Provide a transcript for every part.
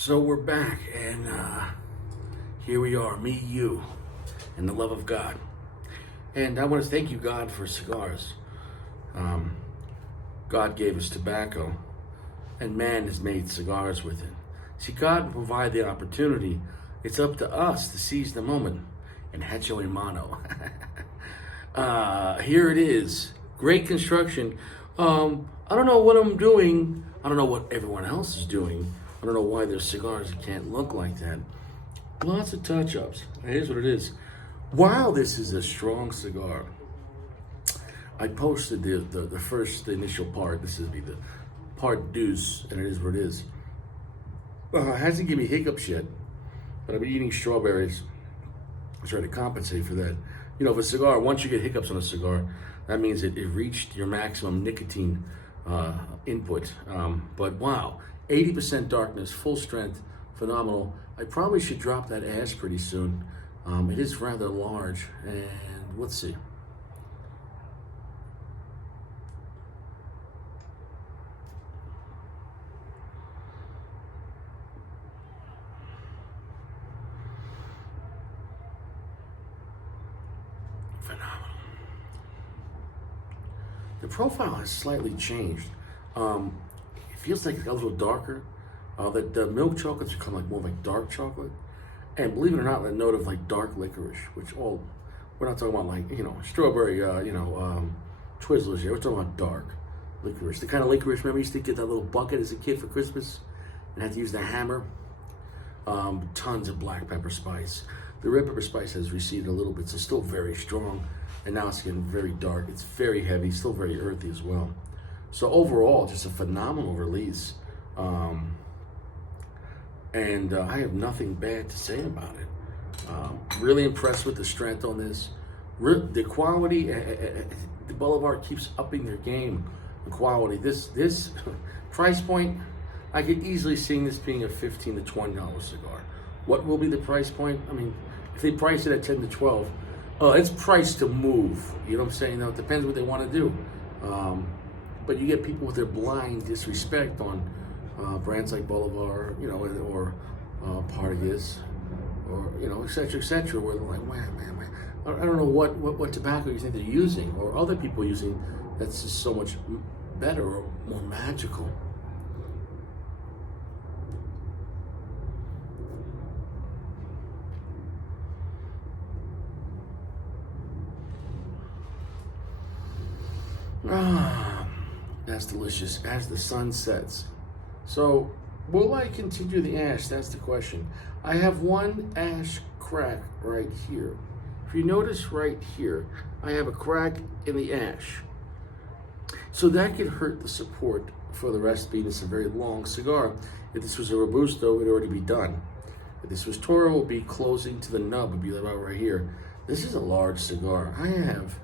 So we're back, and here we are, me, you, and the love of God. And I want to thank you, God, for cigars. God gave us tobacco, and man has made cigars with it. See, God will provide the opportunity. It's up to us to seize the moment. And hecho en mano. Here it is. Great construction. I don't know what I'm doing. I don't know what everyone else is doing. I don't know why there's cigars that can't look like that. Lots of touch-ups. Here's what it is. Wow, this is a strong cigar. I posted the initial part. This is the part deuce, and it is what it is. It hasn't given me hiccups yet, but I've been eating strawberries. I try to compensate for that. You know, if a cigar, once you get hiccups on a cigar, that means it reached your maximum nicotine input. But wow, 80% darkness, full strength, phenomenal. I probably should drop that ash pretty soon. It is rather large, and let's see. Phenomenal. The profile has slightly changed. It feels like it's a little darker. The milk chocolates become like more like dark chocolate. And believe it or not, that note of like dark licorice, which we're not talking about like, strawberry, Twizzlers here. We're talking about dark licorice. The kind of licorice, remember you used to get that little bucket as a kid for Christmas and had to use the hammer? Tons of black pepper spice. The red pepper spice has receded a little bit, so still very strong. And now it's getting very dark. It's very heavy, still very earthy as well. So overall, just a phenomenal release. And I have nothing bad to say about it. Really impressed with the strength on this. The quality, the Bolivar keeps upping their game. The quality, this price point, I could easily see this being a $15 to $20 cigar. What will be the price point? I mean, if they price it at 10 to 12, it's priced to move. You know what I'm saying? Now, it depends what they want to do. But you get people with their blind disrespect on brands like Bolivar, or Partagas, or et cetera, where they're like, man, I don't know what tobacco you think they're using, or other people using that's just so much better or more magical. That's delicious as the sun sets. So, will I continue the ash? That's the question. I have one ash crack right here. If you notice right here, I have a crack in the ash. So that could hurt the support for the rest, being this a very long cigar. If this was a Robusto, it would already be done. If this was Toro, it would be closing to the nub, it would be about right here. This is a large cigar. I have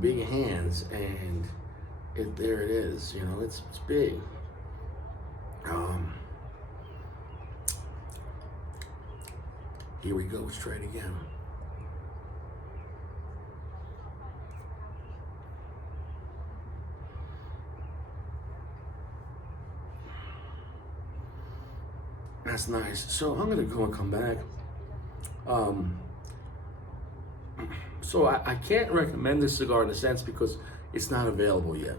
big hands, and there it is. It's big. Here we go. Let's try it again. That's nice. So I'm gonna go and come back. So I can't recommend this cigar in a sense because it's not available yet.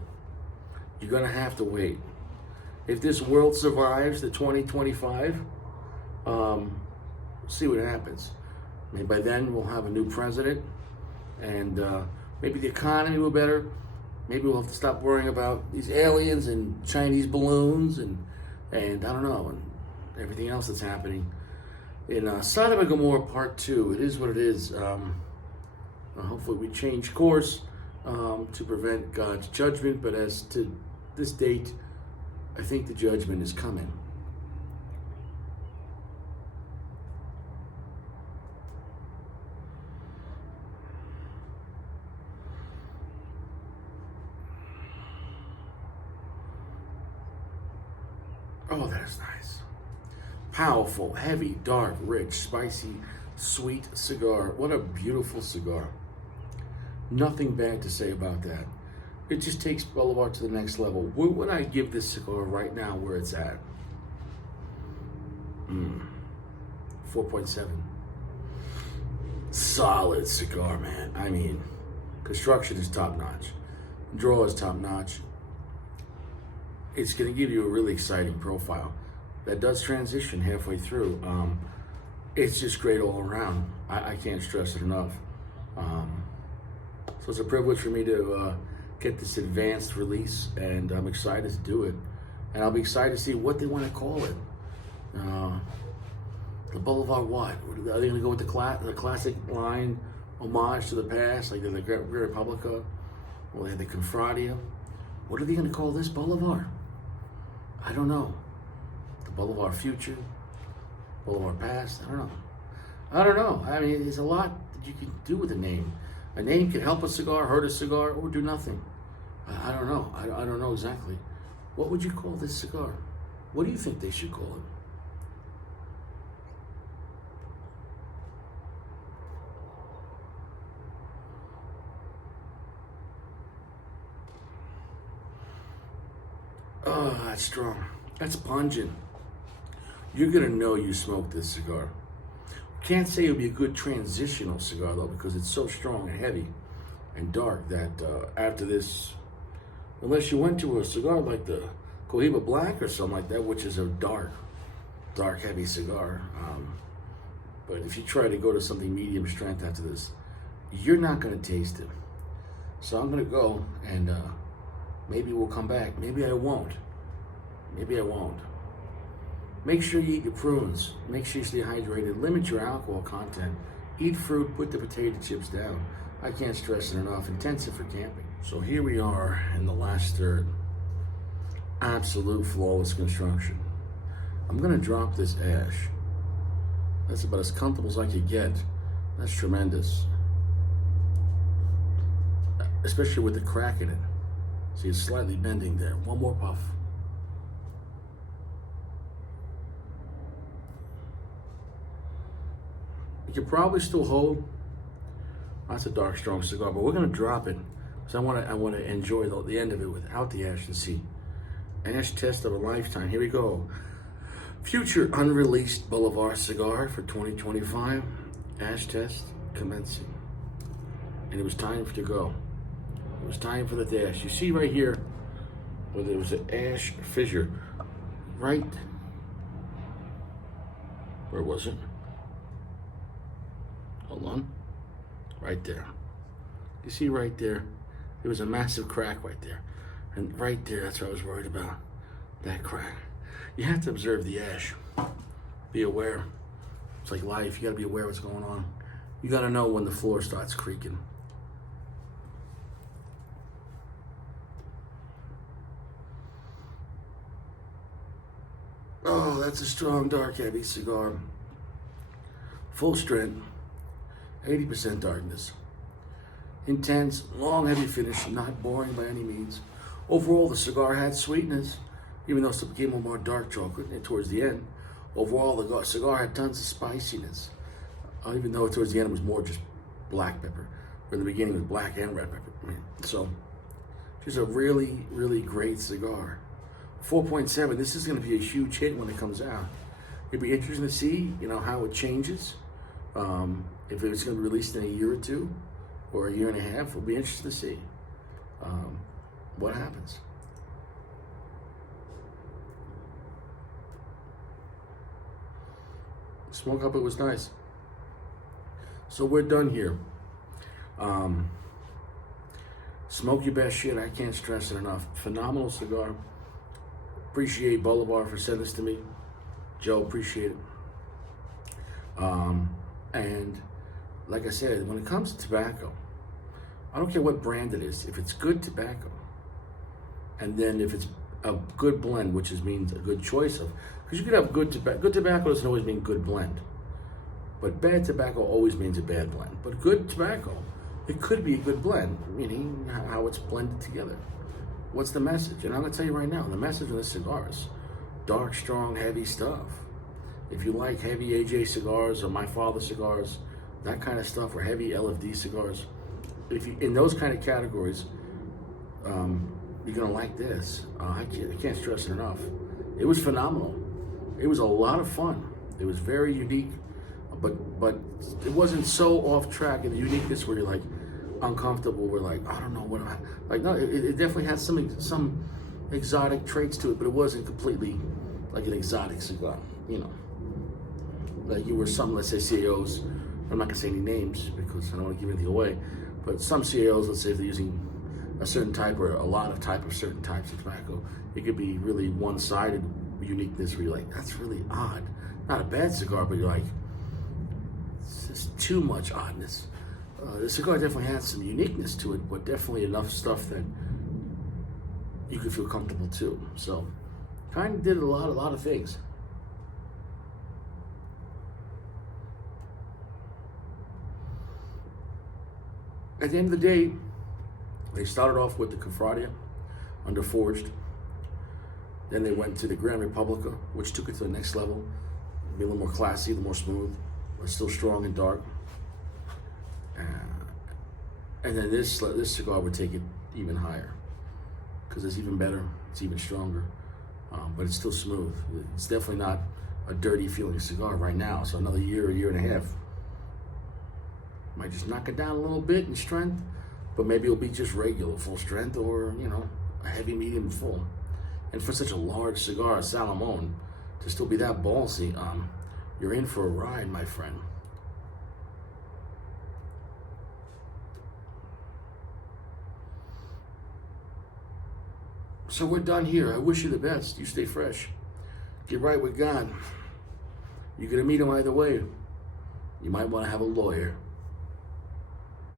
You're gonna have to wait. If this world survives the 2025, see what happens. Maybe by then we'll have a new president, and maybe the economy will be better. Maybe we'll have to stop worrying about these aliens and Chinese balloons and I don't know, and everything else that's happening. In Sodom and Gomorrah Part 2, it is what it is. Hopefully we change course to prevent God's judgment, but as to this date, I think the judgment is coming. Oh, that is nice. Powerful, heavy, dark, rich, spicy, sweet cigar. What a beautiful cigar. Nothing bad to say about that. It just takes Bolivar to the next level. What would I give this cigar right now where it's at? 4.7. Solid cigar, man. I mean, construction is top notch. Draw is top notch. It's going to give you a really exciting profile that does transition halfway through. It's just great all around. I can't stress it enough. So it's a privilege for me to get this advanced release, and I'm excited to do it. And I'll be excited to see what they want to call it. The Bolivar what? Are they going to go with the classic line, homage to the past, like the Repubblica, or they had the Confradia? What are they going to call this Bolivar? I don't know. The Bolivar future, Bolivar past. I don't know. I mean, there's a lot that you can do with a name. A name can help a cigar, hurt a cigar, or do nothing. I don't know. I don't know exactly. What would you call this cigar? What do you think they should call it? Oh, that's strong. That's pungent. You're gonna know you smoked this cigar. Can't say it would be a good transitional cigar though, because it's so strong and heavy and dark that after this, unless you went to a cigar like the Cohiba Black or something like that, which is a dark, heavy cigar. But if you try to go to something medium strength after this, you're not gonna taste it. So I'm gonna go and maybe we'll come back. Maybe I won't. Maybe I won't. Make sure you eat your prunes. Make sure you stay hydrated. Limit your alcohol content. Eat fruit. Put the potato chips down. I can't stress it enough. Intensive for camping. So here we are in the last third. Absolute flawless construction. I'm gonna drop this ash. That's about as comfortable as I could get. That's tremendous. Especially with the crack in it. See, it's slightly bending there. One more puff. You can probably still hold. That's a dark, strong cigar, but we're gonna drop it because I want to enjoy the end of it without the ash and see. Ash test of a lifetime. Here we go. Future unreleased Bolivar cigar for 2025. Ash test commencing, and it was time to go. It was time for the dash. You see right here where there was an ash fissure. Right. Where was it? Hold on. Right there. You see right there? There was a massive crack right there. And right there, that's what I was worried about. That crack. You have to observe the ash. Be aware. It's like life. You gotta be aware of what's going on. You gotta know when the floor starts creaking. Oh, that's a strong, dark, heavy cigar. Full strength, 80% darkness. Intense, long, heavy finish, not boring by any means. Overall, the cigar had sweetness, even though it became a more dark chocolate towards the end. Overall, the cigar had tons of spiciness, even though towards the end it was more just black pepper. Where in the beginning it was black and red pepper. So, just a really, really great cigar. 4.7, this is going to be a huge hit when it comes out. It'd be interesting to see, how it changes. If it's going to be released in a year or two, or a year and a half, it'll be interesting to see what happens. Smoke up, it was nice. So we're done here. Smoke your best shit. I can't stress it enough. Phenomenal cigar. Appreciate Bolivar for sending this to me. Joe, appreciate it. And like I said, when it comes to tobacco, I don't care what brand it is. If it's good tobacco, and then if it's a good blend, which means a good choice of, because you could have good tobacco. Good tobacco doesn't always mean good blend, but bad tobacco always means a bad blend. But good tobacco, it could be a good blend, meaning how it's blended together. What's the message? And I'm gonna tell you right now, the message of this cigar is dark, strong, heavy stuff. If you like heavy AJ cigars or My Father cigars, that kind of stuff, or heavy LFD cigars, if you in those kind of categories, you're gonna like this. I can't stress it enough. It was phenomenal. It was a lot of fun. It was very unique, but it wasn't so off track in the uniqueness where you're like uncomfortable. We're like, I don't know what I like. No, it definitely had some exotic traits to it, but it wasn't completely like an exotic cigar. You know, like you were some, let's say, CAOs. I'm not gonna say any names because I don't want to give anything away. But some CAOs, let's say, if they're using a certain type or a lot of type of certain types of tobacco, it could be really one-sided uniqueness where you're like, that's really odd. Not a bad cigar, but you're like, it's just too much oddness. The cigar definitely had some uniqueness to it, but definitely enough stuff that you could feel comfortable too. So, kind of did a lot of things. At the end of the day, they started off with the Confradia under Forged. Then they went to the Gran Republica, which took it to the next level. Be a little more classy, a little more smooth, but still strong and dark. And then this cigar would take it even higher because it's even better, it's even stronger, but it's still smooth. It's definitely not a dirty feeling cigar right now. So another year and a half, might just knock it down a little bit in strength, but maybe it'll be just regular full strength or, you know, a heavy, medium, full. And for such a large cigar, Salomon, to still be that ballsy, you're in for a ride, my friend. So we're done here. I wish you the best. You stay fresh. Get right with God. You're going to meet him either way. You might want to have a lawyer.